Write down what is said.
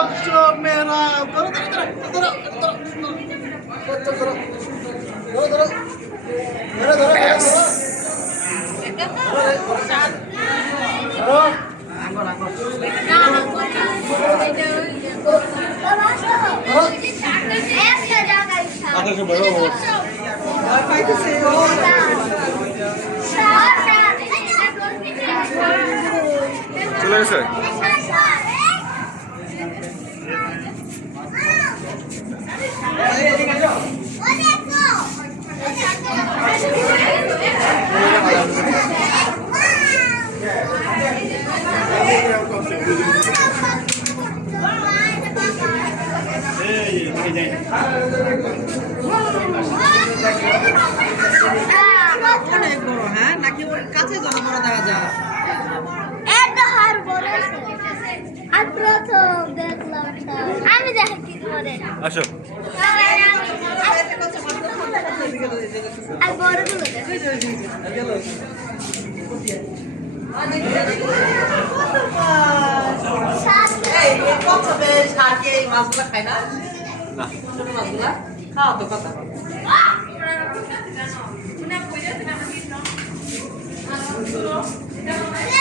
बच्चो मेरा धरो धरो धरो धरो धरो बच्चो धरो धरो धरो धरो धरो धरो आंगो आंगो आगे के बढ़ो पाइते से हो चले गए অনেক বড় হ্যাঁ নাকি ওর কাছে যত বড় দেখা যায় এটা হার বড় আর প্রথম দেখলাম আমি দেখি পরে আসো আর বড়গুলো এই কত বেশ আগে এই মাছগুলো খায় না না ছোট মাছগুলো খাও তো কথা Yeah.